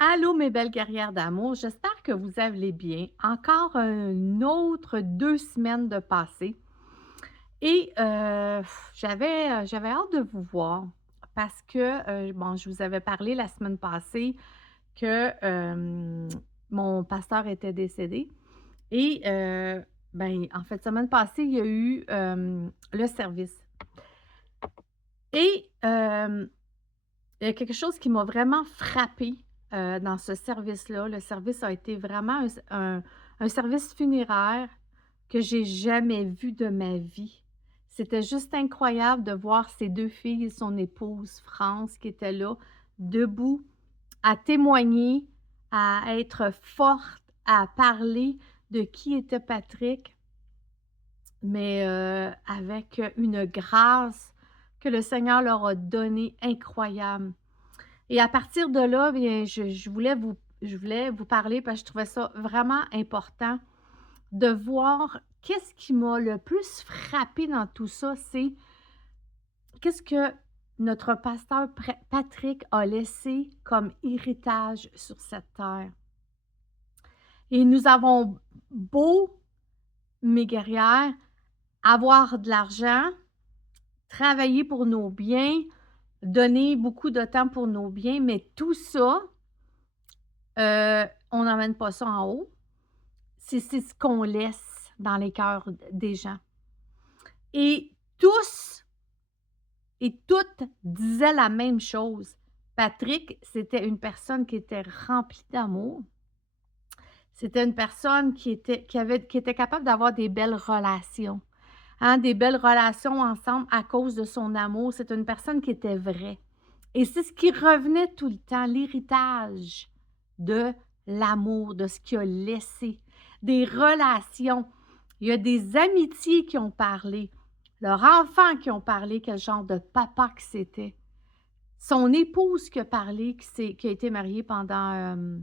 Allô mes belles guerrières d'amour, j'espère que vous allez bien. Encore une autre 2 semaines de passé et j'avais hâte de vous voir parce que, bon, je vous avais parlé la semaine passée que, mon pasteur était décédé et ben, en fait, semaine passée, il y a eu, le service et il y a quelque chose qui m'a vraiment frappée, dans ce service-là. Le service a été vraiment un service funéraire que j'ai jamais vu de ma vie. C'était juste incroyable de voir ses 2 filles et son épouse France qui étaient là, debout, à témoigner, à être fortes, à parler de qui était Patrick, mais avec une grâce que le Seigneur leur a donnée incroyable. Et à partir de là, bien, je voulais vous parler parce que je trouvais ça vraiment important de voir qu'est-ce qui m'a le plus frappé dans tout ça, c'est qu'est-ce que notre pasteur Patrick a laissé comme héritage sur cette terre. Et nous avons beau, mes guerrières, avoir de l'argent, travailler pour nos biens, donner beaucoup de temps pour nos biens, mais tout ça, on n'emmène pas ça en haut. C'est ce qu'on laisse dans les cœurs des gens. Et tous et toutes disaient la même chose. Patrick, c'était une personne qui était remplie d'amour. C'était une personne qui était capable d'avoir des belles relations, hein, des belles relations ensemble à cause de son amour. C'est une personne qui était vraie. Et c'est ce qui revenait tout le temps, l'héritage de l'amour, de ce qu'il a laissé, des relations. Il y a des amitiés qui ont parlé, leurs enfants qui ont parlé, quel genre de papa que c'était. Son épouse qui a parlé, qui a été mariée pendant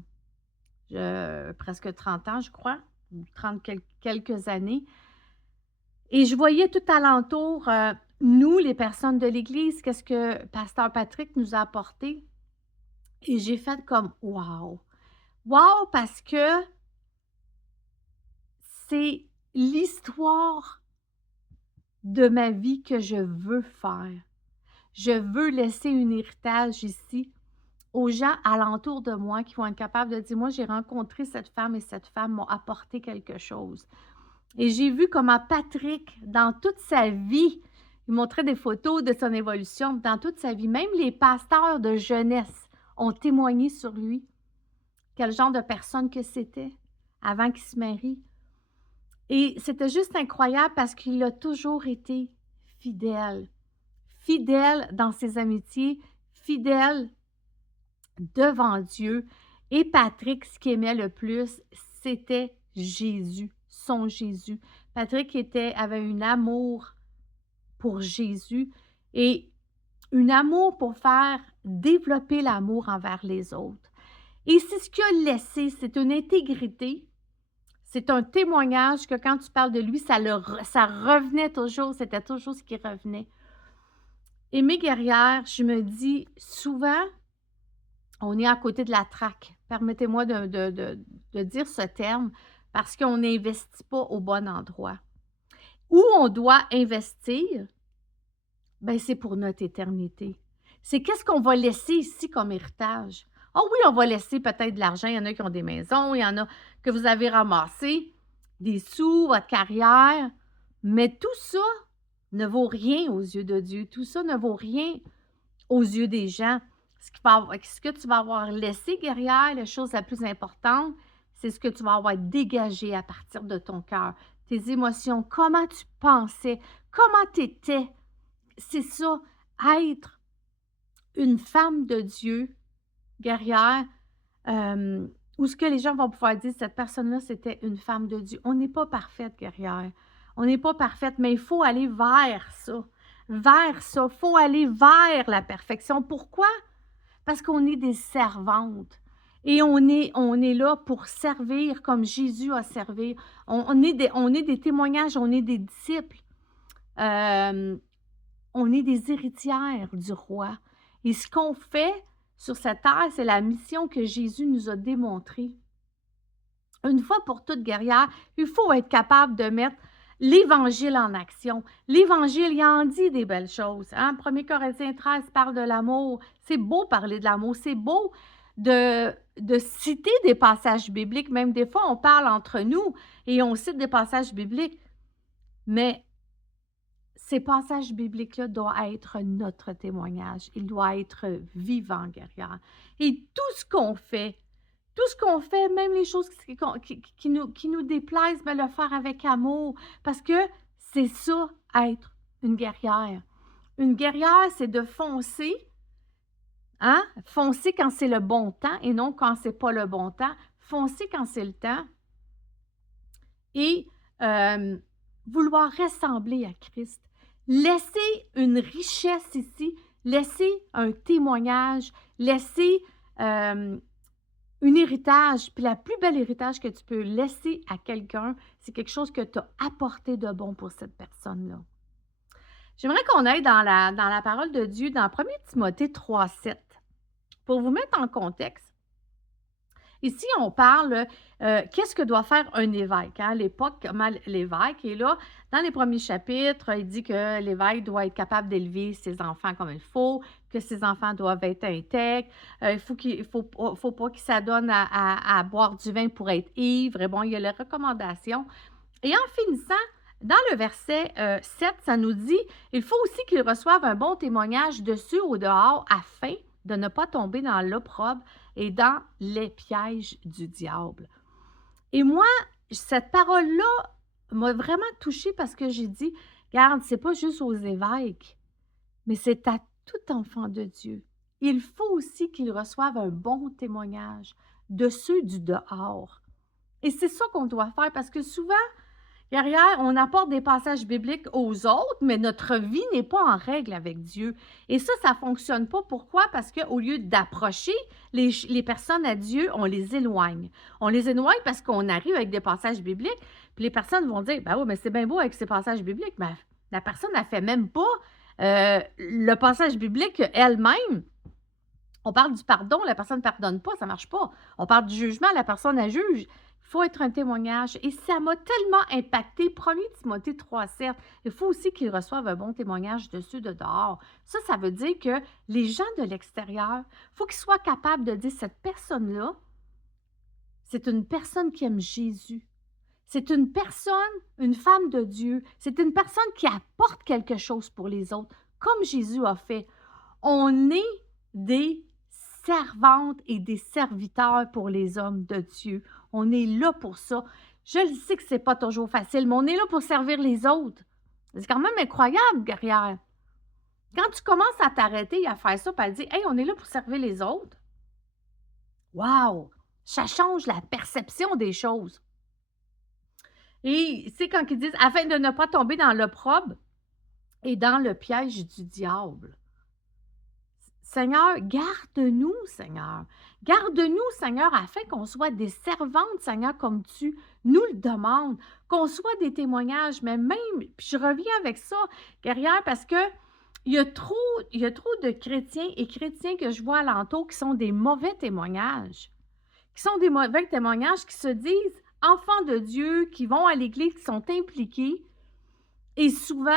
presque 30 ans, je crois, ou 30 quelques années. Et je voyais tout alentour, nous, les personnes de l'Église, qu'est-ce que pasteur Patrick nous a apporté. Et j'ai fait comme wow! Wow! Parce que c'est l'histoire de ma vie que je veux faire. Je veux laisser un héritage ici aux gens alentour de moi qui vont être capables de dire: «Moi, j'ai rencontré cette femme et cette femme m'a apporté quelque chose». Et j'ai vu comment Patrick, dans toute sa vie, il montrait des photos de son évolution, dans toute sa vie, même les pasteurs de jeunesse ont témoigné sur lui. Quel genre de personne que c'était avant qu'il se marie. Et c'était juste incroyable parce qu'il a toujours été fidèle. Fidèle dans ses amitiés, fidèle devant Dieu. Et Patrick, ce qu'il aimait le plus, c'était Jésus, son Jésus. Patrick avait un amour pour Jésus et un amour pour faire développer l'amour envers les autres. Et c'est ce qu'il a laissé, c'est une intégrité. C'est un témoignage que quand tu parles de lui, ça revenait toujours, c'était toujours ce qui revenait. Et mes guerrières, je me dis souvent, on est à côté de la traque. Permettez-moi de dire ce terme parce qu'on n'investit pas au bon endroit. Où on doit investir, ben c'est pour notre éternité. C'est qu'est-ce qu'on va laisser ici comme héritage. Ah oui, on va laisser peut-être de l'argent. Il y en a qui ont des maisons, il y en a que vous avez ramassé, des sous, votre carrière. Mais tout ça ne vaut rien aux yeux de Dieu. Tout ça ne vaut rien aux yeux des gens. Ce que tu vas avoir laissé derrière, la chose la plus importante, c'est ce que tu vas avoir dégagé à partir de ton cœur. Tes émotions, comment tu pensais, comment tu étais. C'est ça, être une femme de Dieu, guerrière, où ce que les gens vont pouvoir dire, cette personne-là, c'était une femme de Dieu. On n'est pas parfaite, guerrière. On n'est pas parfaite, mais il faut aller vers ça. Vers ça. Il faut aller vers la perfection. Pourquoi? Parce qu'on est des servantes. Et on est là pour servir comme Jésus a servi. On est des témoignages, on est des disciples. On est des héritières du roi. Et ce qu'on fait, sur cette terre, c'est la mission que Jésus nous a démontrée. Une fois pour toutes, guerrière, il faut être capable de mettre l'Évangile en action. L'Évangile, il en dit des belles choses. Hein? 1 Corinthiens 13 parle de l'amour. C'est beau parler de l'amour. C'est beau de citer des passages bibliques. Même des fois, on parle entre nous et on cite des passages bibliques. Mais ces passages bibliques-là doivent être notre témoignage. Il doit être vivant, guerrière. Et tout ce qu'on fait, même les choses qui nous déplaisent, mais le faire avec amour. Parce que c'est ça, être une guerrière. Une guerrière, c'est de foncer, hein? Foncer quand c'est le bon temps et non quand c'est pas le bon temps. Foncer quand c'est le temps. Et vouloir ressembler à Christ. Laisser une richesse ici, laisser un témoignage, laisser un héritage. Puis la plus belle héritage que tu peux laisser à quelqu'un, c'est quelque chose que tu as apporté de bon pour cette personne-là. J'aimerais qu'on aille dans la parole de Dieu, dans 1 Timothée 3,7. Pour vous mettre en contexte, ici, on parle qu'est-ce que doit faire un évêque. Hein? À l'époque, comment l'évêque. Et là, dans les premiers chapitres, il dit que l'évêque doit être capable d'élever ses enfants comme il faut, que ses enfants doivent être intègres. Il faut pas qu'il s'adonne à boire du vin pour être ivre. Et bon, il y a les recommandations. Et en finissant, dans le verset 7, ça nous dit « Il faut aussi qu'ils reçoivent un bon témoignage dessus ou dehors afin de ne pas tomber dans l'opprobre et dans les pièges du diable. » Et moi, cette parole-là m'a vraiment touchée parce que j'ai dit, regarde, c'est pas juste aux évêques, mais c'est à tout enfant de Dieu. Il faut aussi qu'ils reçoivent un bon témoignage de ceux du dehors. Et c'est ça qu'on doit faire parce que souvent, derrière, on apporte des passages bibliques aux autres, mais notre vie n'est pas en règle avec Dieu. Et ça ne fonctionne pas. Pourquoi? Parce qu'au lieu d'approcher les personnes à Dieu, on les éloigne. On les éloigne parce qu'on arrive avec des passages bibliques, puis les personnes vont dire, ben oui, mais c'est bien beau avec ces passages bibliques, mais la personne n'a fait même pas le passage biblique elle-même. On parle du pardon, la personne ne pardonne pas, ça ne marche pas. On parle du jugement, la personne la juge. Il faut être un témoignage. Et ça m'a tellement impacté. 1 Timothée 3,7. Il faut aussi qu'ils reçoivent un bon témoignage de ceux de dehors. Ça veut dire que les gens de l'extérieur, il faut qu'ils soient capables de dire cette personne-là, c'est une personne qui aime Jésus. C'est une personne, une femme de Dieu. C'est une personne qui apporte quelque chose pour les autres, comme Jésus a fait. On est des servantes et des serviteurs pour les hommes de Dieu. On est là pour ça. Je le sais que c'est pas toujours facile, mais on est là pour servir les autres. C'est quand même incroyable, guerrière. Quand tu commences à t'arrêter et à faire ça, puis à dire, hey, on est là pour servir les autres. Wow! Ça change la perception des choses. Et c'est quand ils disent, afin de ne pas tomber dans l'opprobre et dans le piège du diable. Seigneur, garde-nous, Seigneur. Garde-nous, Seigneur, afin qu'on soit des servantes, Seigneur, comme tu nous le demandes, qu'on soit des témoignages, mais même, puis je reviens avec ça, guerrière, parce que il y a trop de chrétiens et chrétiens que je vois alentour qui sont des mauvais témoignages, qui se disent enfants de Dieu, qui vont à l'Église, qui sont impliqués, et souvent,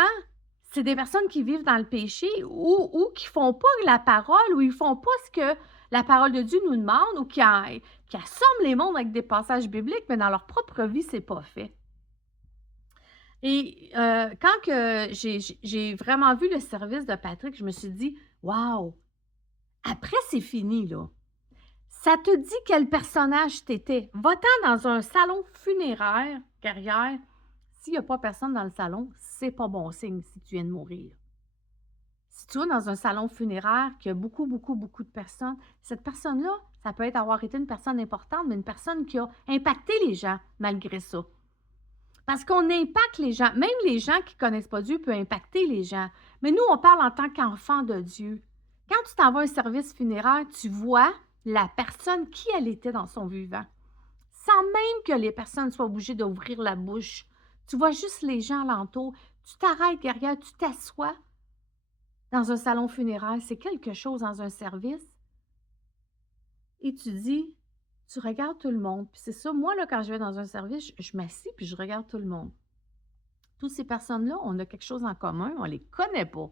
c'est des personnes qui vivent dans le péché ou qui ne font pas la parole, ou ils ne font pas ce que la parole de Dieu nous demande, ou qui assomment les mondes avec des passages bibliques, mais dans leur propre vie, ce n'est pas fait. Et quand que j'ai vraiment vu le service de Patrick, je me suis dit, wow, après c'est fini, là. Ça te dit quel personnage t'étais. Va-t'en dans un salon funéraire, carrière. S'il n'y a pas personne dans le salon, c'est pas bon signe si tu viens de mourir. Si tu vas dans un salon funéraire qui a beaucoup, beaucoup, beaucoup de personnes, cette personne-là, ça peut avoir été une personne importante, mais une personne qui a impacté les gens malgré ça. Parce qu'on impacte les gens. Même les gens qui ne connaissent pas Dieu peuvent impacter les gens. Mais nous, on parle en tant qu'enfants de Dieu. Quand tu t'en vas à un service funéraire, tu vois la personne qui elle était dans son vivant. Sans même que les personnes soient obligées d'ouvrir la bouche. Tu vois juste les gens alentour. Tu t'arrêtes derrière, tu t'assois dans un salon funéraire. C'est quelque chose dans un service. et tu regardes tout le monde. Puis c'est ça, moi, là, quand je vais dans un service, je m'assis puis je regarde tout le monde. Toutes ces personnes-là, on a quelque chose en commun, on les connaît pas.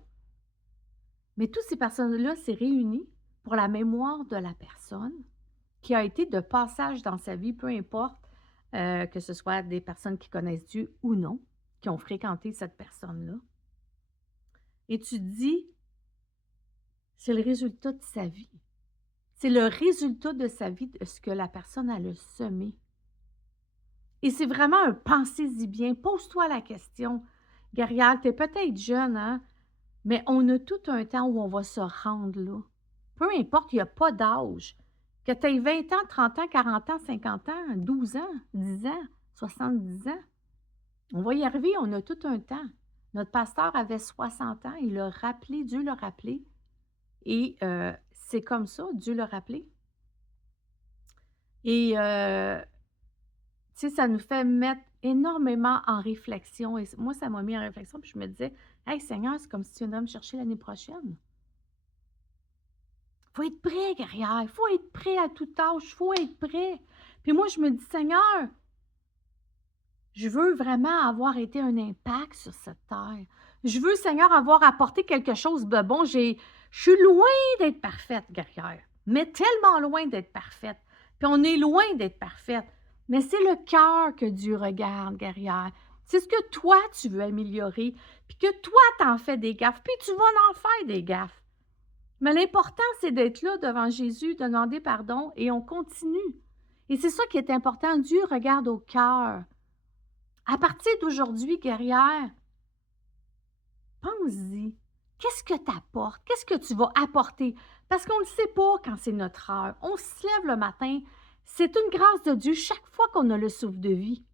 Mais toutes ces personnes-là s'est réunies pour la mémoire de la personne qui a été de passage dans sa vie, peu importe que ce soit des personnes qui connaissent Dieu ou non, qui ont fréquenté cette personne-là. Et tu dis, c'est le résultat de sa vie. C'est le résultat de sa vie, de ce que la personne a semé. Et c'est vraiment un pensez-y bien. Pose-toi la question. Guerrière, tu es peut-être jeune, hein? Mais on a tout un temps où on va se rendre là. Peu importe, il n'y a pas d'âge. Que tu aies 20 ans, 30 ans, 40 ans, 50 ans, 12 ans, 10 ans, 70 ans. On va y arriver, on a tout un temps. Notre pasteur avait 60 ans, il l'a rappelé, Dieu l'a rappelé. Et c'est comme ça, Dieu l'a rappelé. Et, tu sais, ça nous fait mettre énormément en réflexion. Et moi, ça m'a mis en réflexion, puis je me disais, hey Seigneur, c'est comme si tu viendrais me chercher l'année prochaine. Il faut être prêt, guerrière. Il faut être prêt à tout âge. Il faut être prêt. Puis moi, je me dis, Seigneur, je veux vraiment avoir été un impact sur cette terre. Je veux, Seigneur, avoir apporté quelque chose de bon. Je suis loin d'être parfaite, guerrière, mais tellement loin d'être parfaite. Puis on est loin d'être parfaite. Mais c'est le cœur que Dieu regarde, guerrière. C'est ce que toi, tu veux améliorer, puis que toi, t'en fais des gaffes, puis tu vas en faire des gaffes. Mais l'important, c'est d'être là devant Jésus, de demander pardon, et on continue. Et c'est ça qui est important. Dieu regarde au cœur. À partir d'aujourd'hui, guerrière, pense-y. Qu'est-ce que tu apportes? Qu'est-ce que tu vas apporter? Parce qu'on ne le sait pas quand c'est notre heure. On se lève le matin. C'est une grâce de Dieu chaque fois qu'on a le souffle de vie.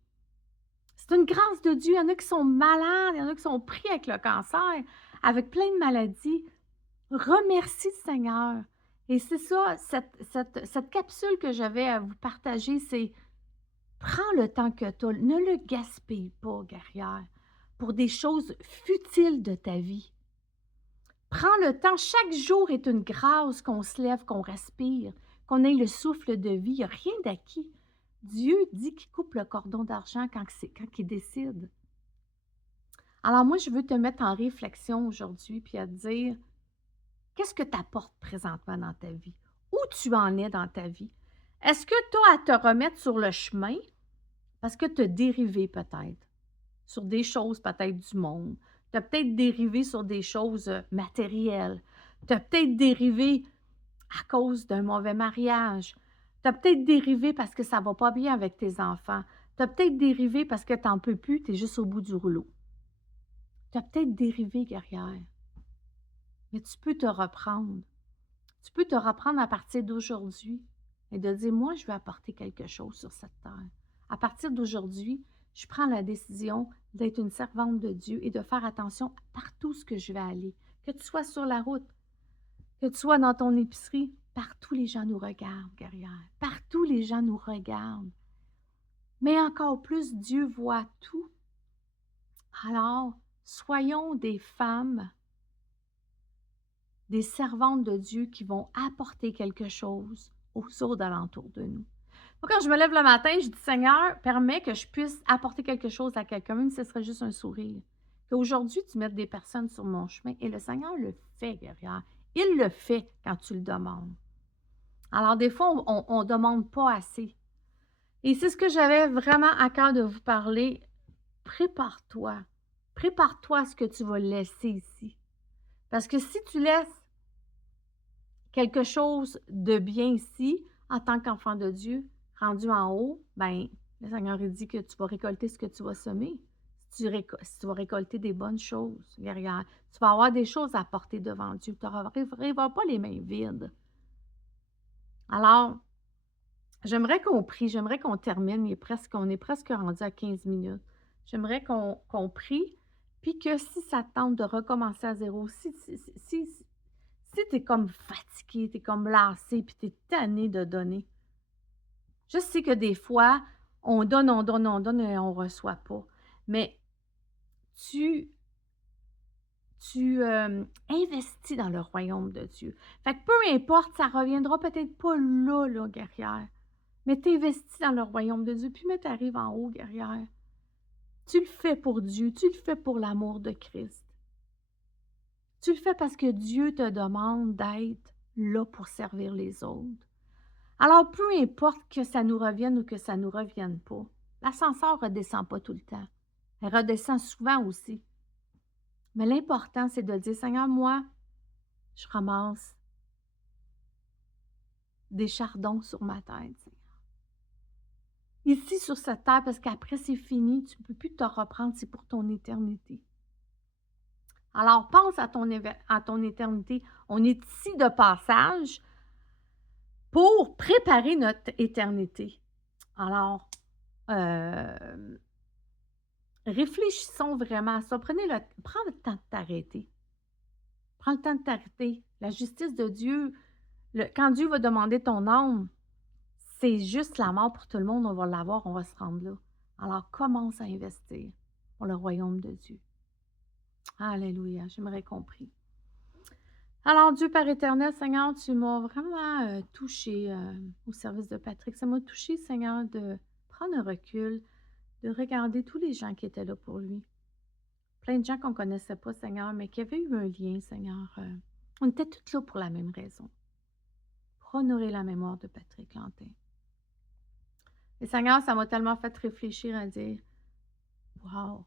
C'est une grâce de Dieu. Il y en a qui sont malades, il y en a qui sont pris avec le cancer, avec plein de maladies. Remercie le Seigneur. Et c'est ça, cette capsule que j'avais à vous partager, c'est prends le temps que tu as. Ne le gaspille pas, guerrière, pour des choses futiles de ta vie. Prends le temps. Chaque jour est une grâce qu'on se lève, qu'on respire, qu'on ait le souffle de vie. Il n'y a rien d'acquis. Dieu dit qu'il coupe le cordon d'argent quand il décide. Alors moi, je veux te mettre en réflexion aujourd'hui puis à te dire, qu'est-ce que tu apportes présentement dans ta vie? Où tu en es dans ta vie? Est-ce que tu as à te remettre sur le chemin parce que tu as dérivé peut-être sur des choses peut-être du monde? Tu as peut-être dérivé sur des choses matérielles. Tu as peut-être dérivé à cause d'un mauvais mariage. Tu as peut-être dérivé parce que ça ne va pas bien avec tes enfants. Tu as peut-être dérivé parce que tu n'en peux plus, tu es juste au bout du rouleau. Tu as peut-être dérivé, guerrière. Mais tu peux te reprendre. Tu peux te reprendre à partir d'aujourd'hui et de dire, moi, je vais apporter quelque chose sur cette terre. À partir d'aujourd'hui, je prends la décision d'être une servante de Dieu et de faire attention partout où je vais aller. Que tu sois sur la route, que tu sois dans ton épicerie, partout les gens nous regardent, guerrière. Partout les gens nous regardent. Mais encore plus, Dieu voit tout. Alors, soyons des femmes, des servantes de Dieu qui vont apporter quelque chose aux autres alentours de nous. Moi, quand je me lève le matin, je dis, Seigneur, permets que je puisse apporter quelque chose à quelqu'un, même si ce serait juste un sourire. Qu'aujourd'hui, tu mettes des personnes sur mon chemin. Et le Seigneur le fait, guerrière. Il le fait quand tu le demandes. Alors, des fois, on ne demande pas assez. Et c'est ce que j'avais vraiment à cœur de vous parler. Prépare-toi. Prépare-toi à ce que tu vas laisser ici. Parce que si tu laisses quelque chose de bien ici, en tant qu'enfant de Dieu, rendu en haut, ben le Seigneur dit que tu vas récolter ce que tu vas semer. Si tu vas récolter des bonnes choses, guerrière, tu vas avoir des choses à porter devant Dieu. Tu n'arriveras pas les mains vides. Alors, j'aimerais qu'on prie, j'aimerais qu'on termine. On est presque rendu à 15 minutes. J'aimerais qu'on prie, puis que si ça tente de recommencer à zéro, si tu es comme fatigué, tu es comme lassé, puis tu es tanné de donner. Je sais que des fois, on donne et on ne reçoit pas. Mais tu tu investis dans le royaume de Dieu. Fait que peu importe, ça reviendra peut-être pas là, là, guerrière, mais tu investis dans le royaume de Dieu, puis mais tu arrives en haut, guerrière. Tu le fais pour Dieu, tu le fais pour l'amour de Christ. Tu le fais parce que Dieu te demande d'être là pour servir les autres. Alors, peu importe que ça nous revienne ou que ça nous revienne pas, l'ascenseur ne redescend pas tout le temps. Elle redescend souvent aussi. Mais l'important, c'est de dire, Seigneur, moi, je ramasse des chardons sur ma tête, Seigneur. Ici, sur cette terre, parce qu'après, c'est fini, tu ne peux plus te reprendre, c'est pour ton éternité. Alors, pense à ton éternité. On est ici de passage pour préparer notre éternité. Alors, réfléchissons vraiment à ça. Prends le temps de t'arrêter. Prends le temps de t'arrêter. La justice de Dieu, quand Dieu va demander ton âme, c'est juste la mort pour tout le monde. On va l'avoir, on va se rendre là. Alors, commence à investir pour le royaume de Dieu. Alléluia, j'aimerais compris. Alors, Dieu Père éternel, Seigneur, tu m'as vraiment touché au service de Patrick. Ça m'a touché, Seigneur, de prendre un recul, de regarder tous les gens qui étaient là pour lui. Plein de gens qu'on ne connaissait pas, Seigneur, mais qui avaient eu un lien, Seigneur. On était tous là pour la même raison, pour honorer la mémoire de Patrick Lantin. Et Seigneur, ça m'a tellement fait réfléchir à dire, wow,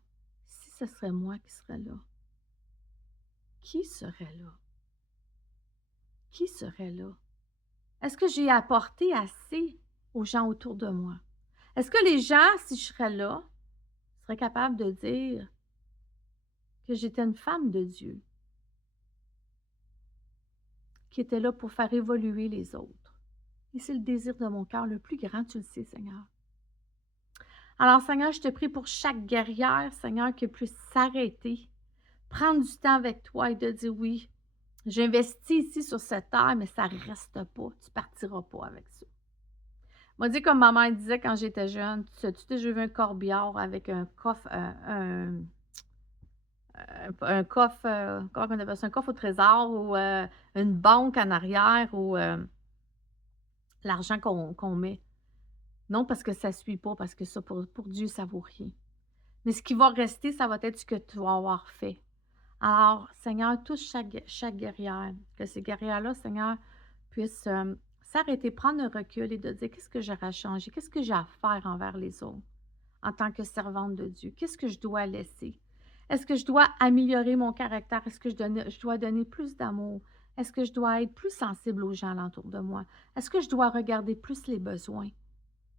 si ce serait moi qui serais là, qui serait là? Qui serait là? Est-ce que j'ai apporté assez aux gens autour de moi? Est-ce que les gens, si je serais là, seraient capables de dire que j'étais une femme de Dieu, qui était là pour faire évoluer les autres? Et c'est le désir de mon cœur le plus grand, tu le sais, Seigneur. Alors, Seigneur, je te prie pour chaque guerrière, Seigneur, qui puisse s'arrêter, prendre du temps avec toi et de dire oui, j'investis ici sur cette terre, mais ça ne reste pas. Tu ne partiras pas avec ça. Moi, dit comme ma mère disait quand j'étais jeune, tu sais, déjà vu un corbillard avec un coffre, un coffre, comment on appelle ça, un coffre au trésor ou une banque en arrière ou l'argent qu'on met. Non, parce que ça ne suit pas, parce que ça, pour Dieu, ça ne vaut rien. Mais ce qui va rester, ça va être ce que tu vas avoir fait. Alors, Seigneur, touche chaque guerrière, que ces guerrières-là, Seigneur, puissent s'arrêter, prendre un recul et de dire qu'est-ce que j'aurais à changer, qu'est-ce que j'ai à faire envers les autres en tant que servante de Dieu, qu'est-ce que je dois laisser? Est-ce que je dois améliorer mon caractère? Est-ce que je dois donner plus d'amour? Est-ce que je dois être plus sensible aux gens alentour de moi? Est-ce que je dois regarder plus les besoins?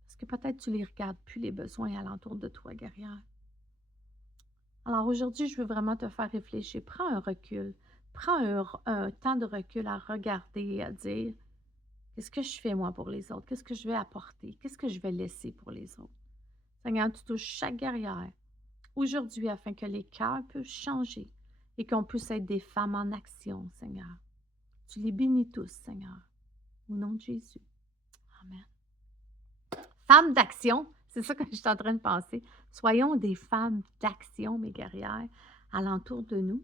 Parce que peut-être tu ne les regardes plus, les besoins alentour de toi, guerrière. Alors aujourd'hui, je veux vraiment te faire réfléchir. Prends un recul. Prends un temps de recul à regarder et à dire, qu'est-ce que je fais moi pour les autres? Qu'est-ce que je vais apporter? Qu'est-ce que je vais laisser pour les autres? Seigneur, tu touches chaque guerrière aujourd'hui afin que les cœurs puissent changer et qu'on puisse être des femmes en action, Seigneur. Tu les bénis tous, Seigneur. Au nom de Jésus. Amen. Femmes d'action, c'est ça que je suis en train de penser. Soyons des femmes d'action, mes guerrières, alentour de nous,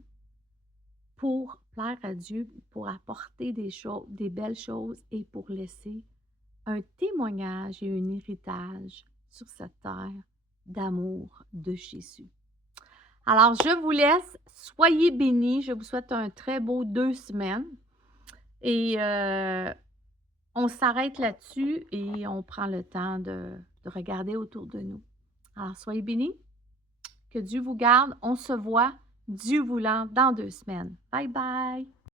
pour plaire à Dieu, pour apporter des belles choses et pour laisser un témoignage et un héritage sur cette terre d'amour de Jésus. Alors, je vous laisse. Soyez bénis. Je vous souhaite un très beau 2 semaines. Et on s'arrête là-dessus et on prend le temps de regarder autour de nous. Alors, soyez bénis. Que Dieu vous garde. On se voit, Dieu voulant, dans 2 semaines. Bye bye!